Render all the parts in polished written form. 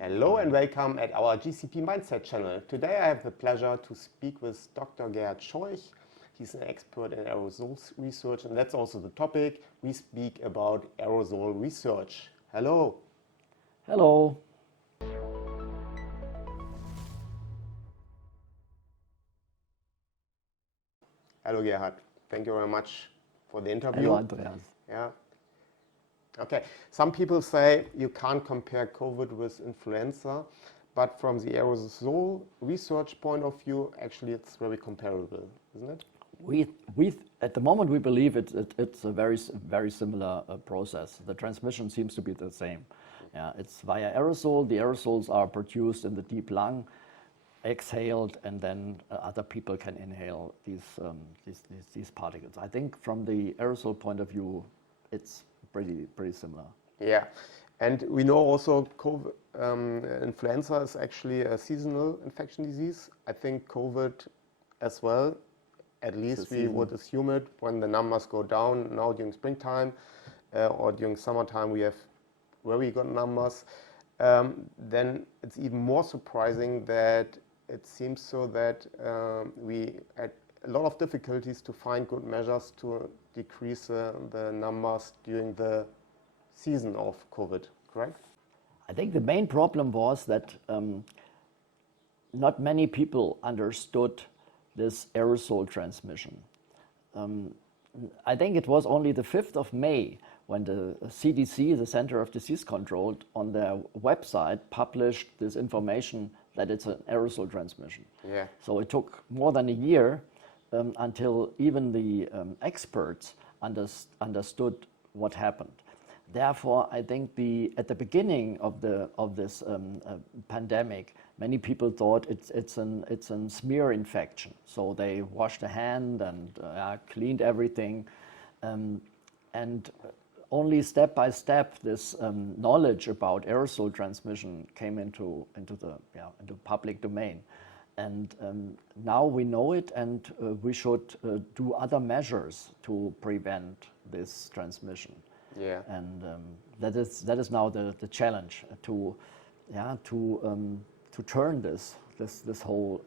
Hello and welcome at our GCP-Mindset channel. Today I have the pleasure to speak with Dr. Gerhard Scheuch. He's an expert in aerosols research, and that's also the topic. We speak about aerosol research. Hello. Hello. Hello, Gerhard. Thank you very much for the interview. Hello, Andreas. Yeah. Okay. Some people say you can't compare COVID with influenza, but from the aerosol research point of view, actually it's very comparable, isn't it? We at the moment we believe it's a very similar process. The transmission seems to be the same. Yeah, it's via aerosol. The aerosols are produced in the deep lung, exhaled, and then other people can inhale these particles. I think from the aerosol point of view, it's pretty similar. Yeah, and we know also COVID, influenza is actually a seasonal infection disease. I think COVID as well. At least we would assume it when the numbers go down now during springtime or during summertime we have very good numbers. Then it's even more surprising that it seems so that we had a lot of difficulties to find good measures to decrease the numbers during the season of COVID, correct? I think the main problem was that not many people understood this aerosol transmission. I think it was only the 5th of May when the CDC, the Center of Disease Control, on their website published this information that it's an aerosol transmission. Yeah. So it took more than a year until even the experts understood what happened. Therefore, I think at the beginning of this pandemic, many people thought it's a smear infection. So they washed their hand and cleaned everything, and only step by step this knowledge about aerosol transmission came into public domain. And now we know it, and we should do other measures to prevent this transmission. Yeah. And that is now the challenge to turn this whole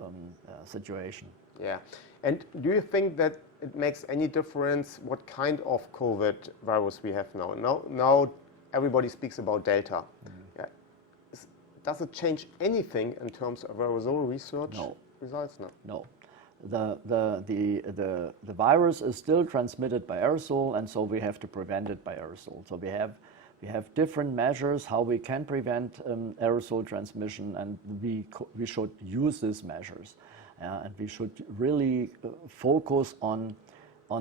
situation. Yeah. And do you think that it makes any difference what kind of COVID virus we have now? Now everybody speaks about Delta. Yeah. Does it change anything in terms of aerosol research results? No. The virus is still transmitted by aerosol, and so we have to prevent it by aerosol. So we have different measures how we can prevent aerosol transmission, and we should use these measures, and we should really focus on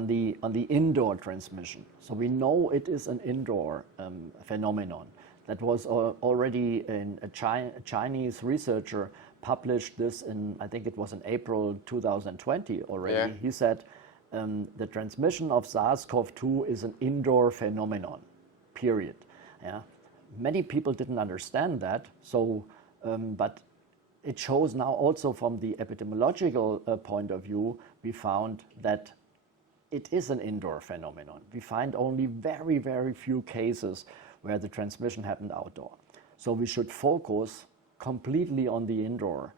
the indoor transmission. So we know it is an indoor phenomenon. That was already a Chinese researcher published this in, I think it was in April 2020 already. Yeah. He said the transmission of SARS-CoV-2 is an indoor phenomenon, period. Yeah. Many people didn't understand that, so but it shows now also from the epidemiological point of view, we found that it is an indoor phenomenon. We find only very, very few cases where the transmission happened outdoor. So we should focus completely on the indoor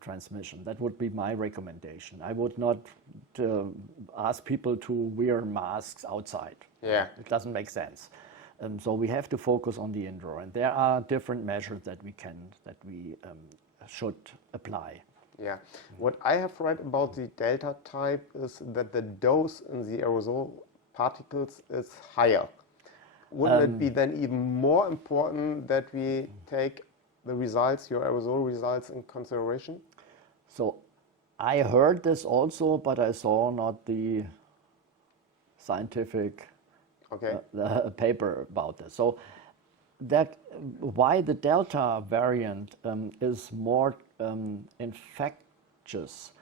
transmission. That would be my recommendation. I would not ask people to wear masks outside. Yeah. It doesn't make sense. So we have to focus on the indoor, and there are different measures that we should apply. Yeah. What I have read about the Delta type is that the dose in the aerosol particles is higher. Wouldn't it be then even more important that we take the results, your aerosol results, in consideration? So I heard this also, but I saw not the scientific the paper about this. So that why the Delta variant is more infectious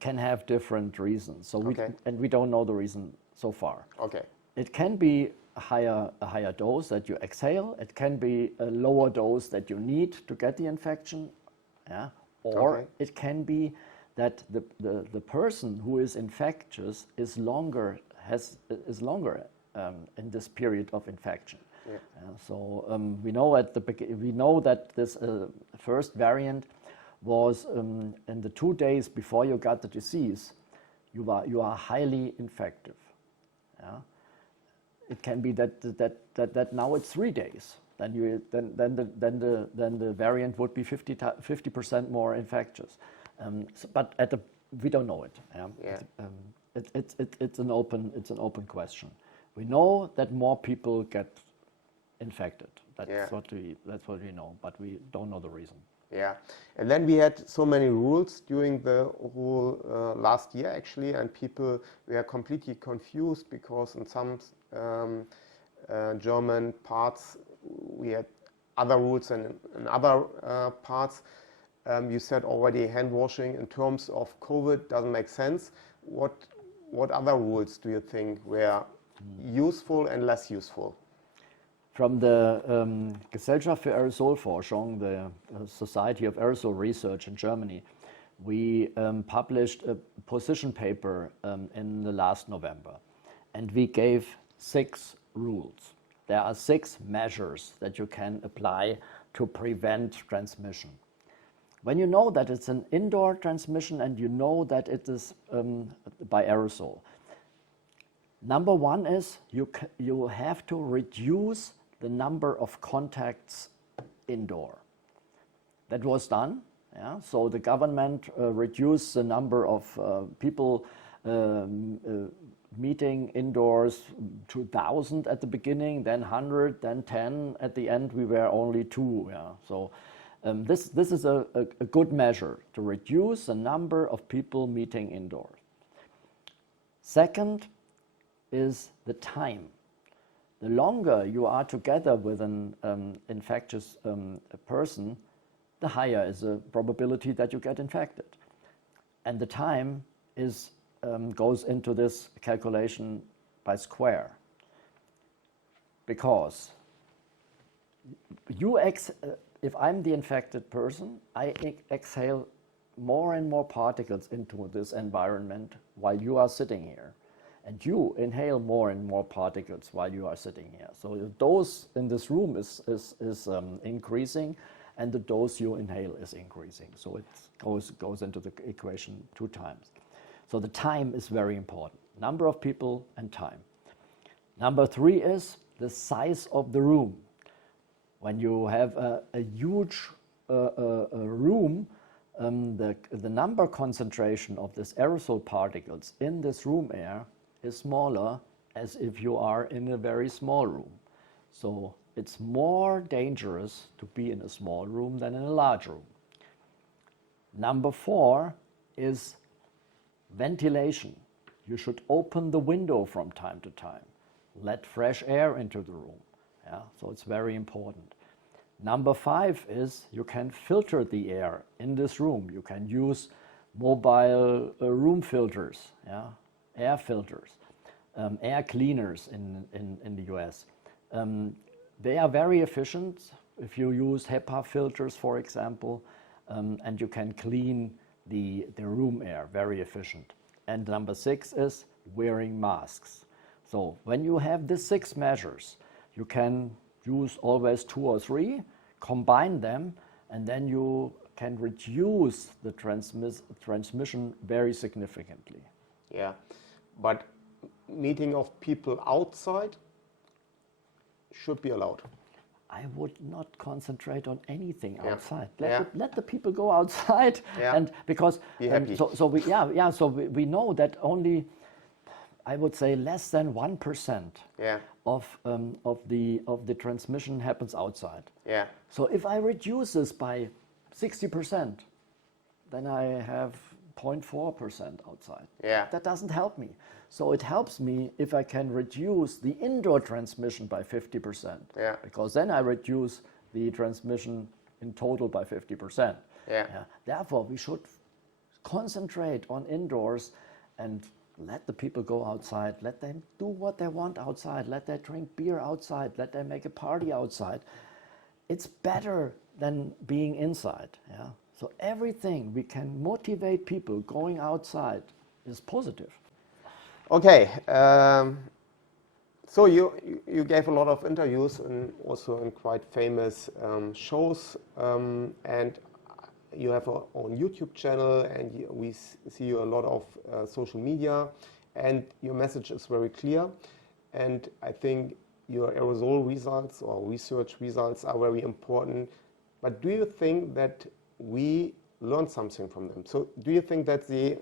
can have different reasons. So we don't know the reason so far. Okay. It can be a higher dose that you exhale. It can be a lower dose that you need to get the infection. Yeah. Or it can be that the person who is infectious is longer in this period of infection. Yeah. So we know that this first variant was in the 2 days before you got the disease, you are highly infective. Yeah? It can be that now it's 3 days. Then the variant would be 50% more infectious. But we don't know it. Yeah? Yeah. It's an open question. We know that more people get infected. That's what we know, but we don't know the reason. Yeah, and then we had so many rules during the whole last year actually, and people were completely confused because in some German parts we had other rules than in other parts. You said already hand washing in terms of COVID doesn't make sense. What other rules do you think were useful and less useful? From the Gesellschaft für Aerosolforschung, the Society of Aerosol Research in Germany, we published a position paper in the last November, and we gave 6 rules. There are 6 measures that you can apply to prevent transmission. When you know that it's an indoor transmission and you know that it is by aerosol, number 1 is you have to reduce the number of contacts indoor. That was done. Yeah? So the government reduced the number of people meeting indoors to 1,000 at the beginning, then 100, then 10. At the end, we were only 2. Yeah? So this is a good measure to reduce the number of people meeting indoors. Second is the time. The longer you are together with an infectious person, the higher is the probability that you get infected. And the time goes into this calculation by square. Because if I'm the infected person, I exhale more and more particles into this environment while you are sitting here. And you inhale more and more particles while you are sitting here. So the dose in this room is increasing, and the dose you inhale is increasing. So it goes into the equation 2 times. So the time is very important. Number of people and time. Number 3 is the size of the room. When you have a huge room, the number concentration of this aerosol particles in this room air is smaller as if you are in a very small room. So it's more dangerous to be in a small room than in a large room. Number 4 is ventilation. You should open the window from time to time. Let fresh air into the room. Yeah? So it's very important. Number 5 is you can filter the air in this room. You can use mobile room filters, yeah? Air filters, air cleaners in the US. They are very efficient if you use HEPA filters, for example, and you can clean the room air, very efficient. And number 6 is wearing masks. So when you have these 6 measures, you can use always 2 or 3, combine them, and then you can reduce the transmission very significantly. Yeah, but meeting of people outside should be allowed. I would not concentrate on anything Yeah. outside. Yeah. Let the people go outside, Yeah. and because Be happy. so we know that only, I would say, less than 1% Yeah. of the transmission happens outside. Yeah. So if I reduce this by 60%, then I have 0.4% outside. Yeah. That doesn't help me. So it helps me if I can reduce the indoor transmission by 50%. Yeah. Because then I reduce the transmission in total by 50%. Yeah. Therefore, we should concentrate on indoors and let the people go outside. Let them do what they want outside. Let them drink beer outside. Let them make a party outside. It's better than being inside. Yeah. So everything we can motivate people going outside is positive. Okay. So you gave a lot of interviews and also in quite famous shows, and you have your own YouTube channel, and we see you a lot of social media, and your message is very clear. And I think your aerosol results or research results are very important. But do you think that we learn something from them? So do you think that the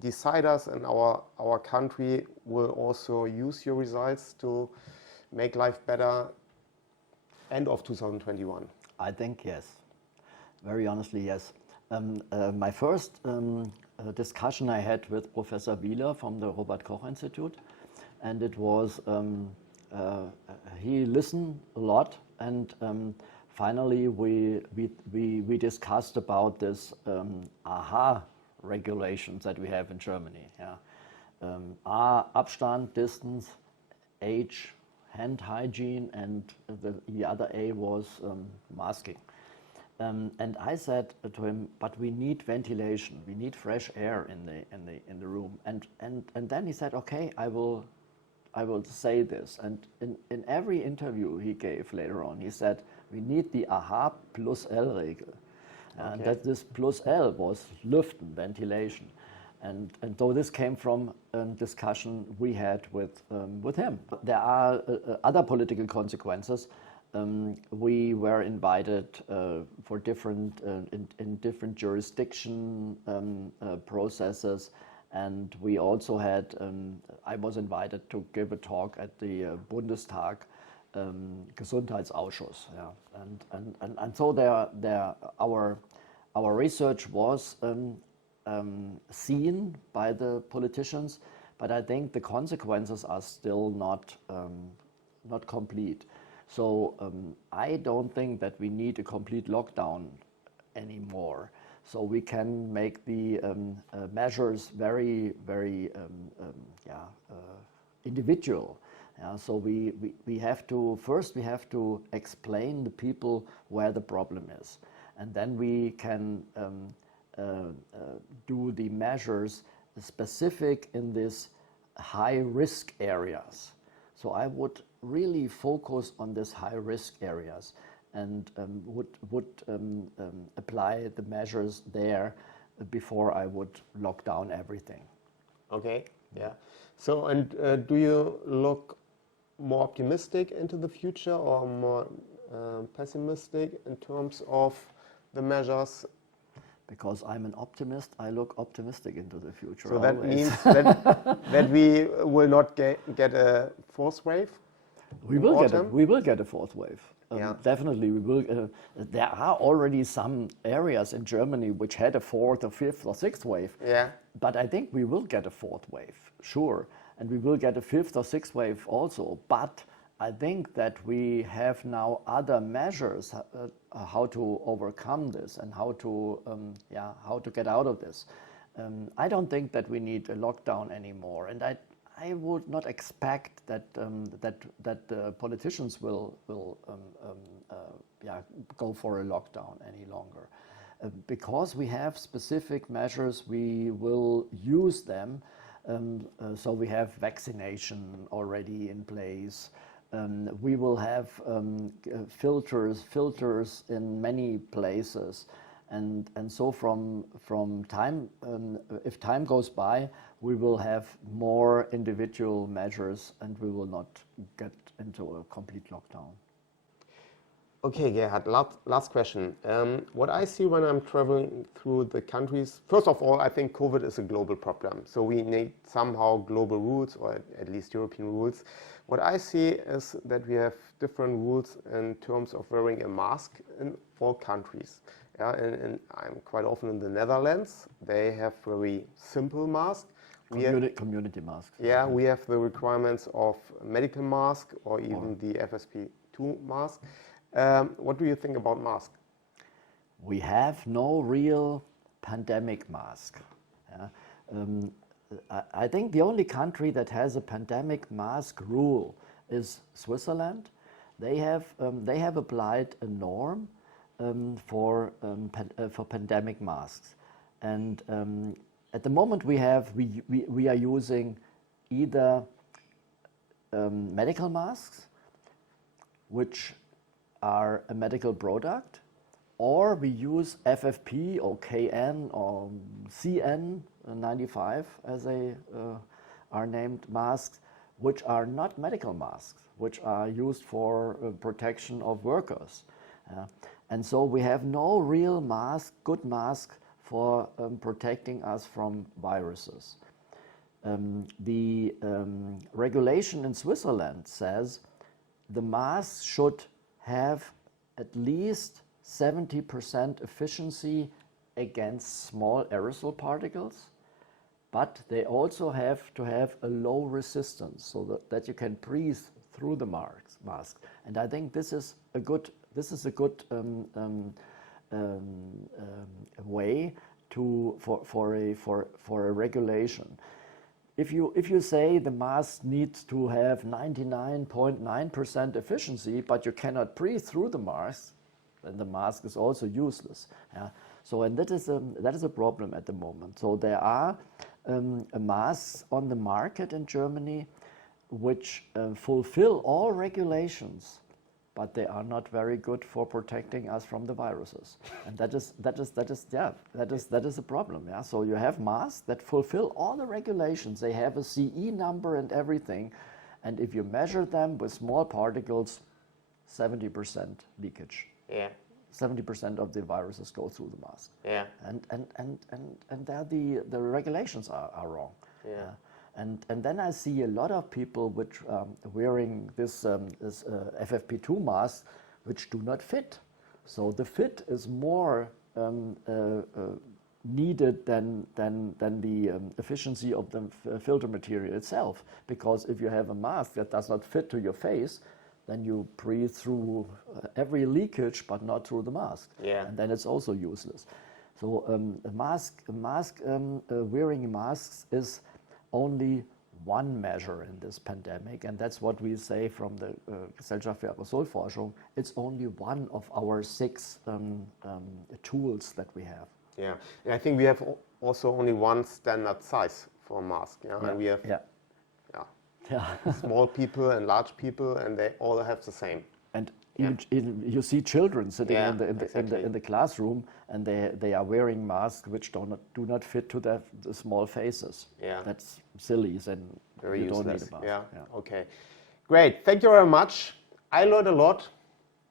deciders in our country will also use your results to make life better end of 2021? I think yes. Very honestly, yes. My first discussion I had with Professor Wieler from the Robert Koch Institute, and it was, he listened a lot, and finally we discussed about this AHA regulations that we have in Germany. Yeah. A, Abstand, distance, H, hand hygiene, and the other A was masking. And I said to him, but we need ventilation, we need fresh air in the room. And then he said, okay, I will say this. And in every interview he gave later on, he said, we need the AHA plus L regel. And that this plus L was luften, ventilation. And so this came from a discussion we had with him. There are other political consequences. We were invited for different in different jurisdiction processes, and we also had. I was invited to give a talk at the Bundestag Gesundheitsausschuss. Yeah, and so our research was seen by the politicians, but I think the consequences are still not complete. So I don't think that we need a complete lockdown anymore. So we can make the measures very, very individual. Yeah, so we have to, first we have to explain the people where the problem is. And then we can do the measures specific in these high-risk areas. So I would really focus on these high-risk areas and would apply the measures there before I would lock down everything. Okay, yeah. So, and do you look more optimistic into the future or more pessimistic in terms of the measures? Because I'm an optimist, I look optimistic into the future. So always. that means that we will not get a fourth wave? We will get a fourth wave. Yeah. Definitely, we will. There are already some areas in Germany which had a fourth or fifth or sixth wave. Yeah. But I think we will get a fourth wave, sure. And we will get a fifth or sixth wave also. But I think that we have now other measures how to overcome this and how to get out of this. I don't think that we need a lockdown anymore, and I would not expect that the politicians will go for a lockdown any longer, because we have specific measures. We will use them. So we have vaccination already in place. We will have filters in many places, and so from time, if time goes by, we will have more individual measures, and we will not get into a complete lockdown. Okay, Gerhard, last question. What I see when I'm traveling through the countries, first of all, I think COVID is a global problem. So we need somehow global rules, or at least European rules. What I see is that we have different rules in terms of wearing a mask in all countries. Yeah, and I'm quite often in the Netherlands. They have very simple masks. Community masks. Yeah, we have the requirements of medical mask or even the FSP2 mask. What do you think about masks? We have no real pandemic mask. I think the only country that has a pandemic mask rule is Switzerland. They have applied a norm for pandemic masks, and at the moment we are using either medical masks, which are a medical product, or we use FFP or KN or CN95 as they are named masks, which are not medical masks, which are used for protection of workers. And so we have no real mask, good mask for protecting us from viruses. The regulation in Switzerland says the mask should have at least 70% efficiency against small aerosol particles, but they also have to have a low resistance so that you can breathe through the mask. And I think this is a good way for a regulation. If you say the mask needs to have 99.9% efficiency, but you cannot breathe through the mask, then the mask is also useless. Yeah? So, and that is a problem at the moment. So there are masks on the market in Germany which fulfill all regulations, but they are not very good for protecting us from the viruses, and that is a problem. Yeah, so you have masks that fulfill all the regulations. They have a CE number and everything, and if you measure them with small particles, 70% leakage. Yeah. 70% of the viruses go through the mask. Yeah. And there the regulations are wrong. Yeah. And then I see a lot of people which wearing this FFP2 mask, which do not fit. So the fit is more needed than the efficiency of the filter material itself. Because if you have a mask that does not fit to your face, then you breathe through every leakage, but not through the mask. Yeah. And then it's also useless. So wearing masks is only one measure in this pandemic, and that's what we say from the Gesellschaft für Aerosolforschung. It's only one of our 6 tools that we have. Yeah, and I think we have also only one standard size for a mask. Yeah, Yeah. And we have small people and large people, and they all have the same. And you see children sitting exactly. in the classroom, and they are wearing masks which do not fit to the small faces. Yeah. That's silly, and Very you useless. don't need a mask. Yeah. Okay. Great. Thank you very much. I learned a lot.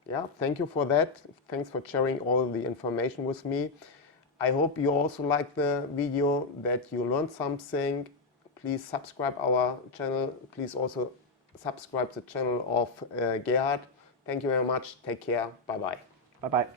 Yeah. Thank you for that. Thanks for sharing all of the information with me. I hope you also liked the video, that you learned something. Please subscribe our channel. Please also subscribe the channel of Gerhard. Thank you very much. Take care. Bye-bye. Bye-bye.